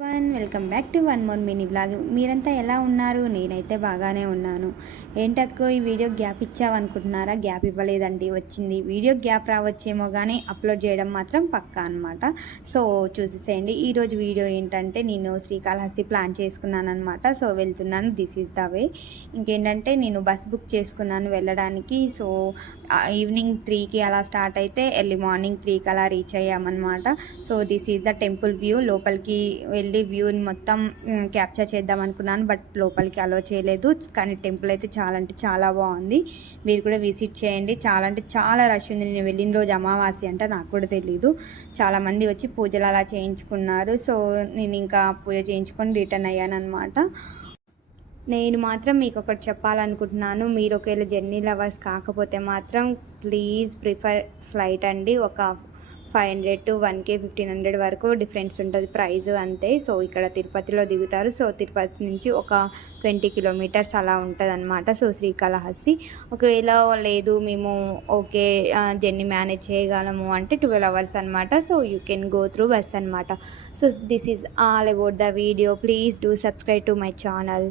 Welcome back to one more mini blog. మీరంతా ఎలా ఉన్నారు? నేనైతే బాగానే ఉన్నాను. ఏంటక్కో ఈ వీడియో గ్యాప్ ఇచ్చావనుకుంటున్నారా? గ్యాప్ ఇవ్వలేదండి, వచ్చింది. వీడియో గ్యాప్ రావచ్చేమో కానీ అప్లోడ్ చేయడం మాత్రం పక్కా అనమాట. సో చూసేసేయండి. ఈరోజు వీడియో ఏంటంటే నేను శ్రీకాళహస్తి ప్లాన్ చేసుకున్నాను అనమాట. సో వెళ్తున్నాను, దిస్ ఈజ్ ద వే. ఇంకేంటంటే నేను బస్ బుక్ చేసుకున్నాను వెళ్ళడానికి. సో ఈవినింగ్ 3కి అలా స్టార్ట్ అయితే ఎర్లీ మార్నింగ్ 3కి అలా రీచ్ అయ్యామన్నమాట. So this is the temple view. లోపలికి వెళ్ళి వ్యూని మొత్తం క్యాప్చర్ చేద్దాం అనుకున్నాను, బట్ లోపలికి అలో చేయలేదు. కానీ టెంపుల్ అయితే చాలా అంటే చాలా బాగుంది. మీరు కూడా విజిట్ చేయండి. చాలా అంటే చాలా రష్ ఉంది. నేను వెళ్ళిన రోజు అమావాస్య అంటే నాకు కూడా తెలీదు. చాలామంది వచ్చి పూజలు అలా చేయించుకున్నారు. సో నేను ఇంకా పూజ చేయించుకొని రిటర్న్ అయ్యాను అనమాట. నేను మాత్రం మీకు ఒకటి చెప్పాలనుకుంటున్నాను. మీరు ఒకవేళ జర్నీ లవర్స్ కాకపోతే మాత్రం ప్లీజ్ ప్రిఫర్ ఫ్లైట్ అండి. ఒక 500 to 1K 1500 వరకు డిఫరెన్స్ ఉంటుంది ప్రైస్, అంతే. సో ఇక్కడ తిరుపతిలో దిగుతారు. సో తిరుపతి నుంచి ఒక 20 కిలోమీటర్స్ అలా ఉంటుంది అనమాట. సో శ్రీకాళహస్తి ఒకవేళ లేదు మేము ఓకే జర్నీ మేనేజ్ చేయగలము అంటే 12 అవర్స్ అనమాట. So you can go through bus అనమాట. So this is all about the video. Please do subscribe to my channel.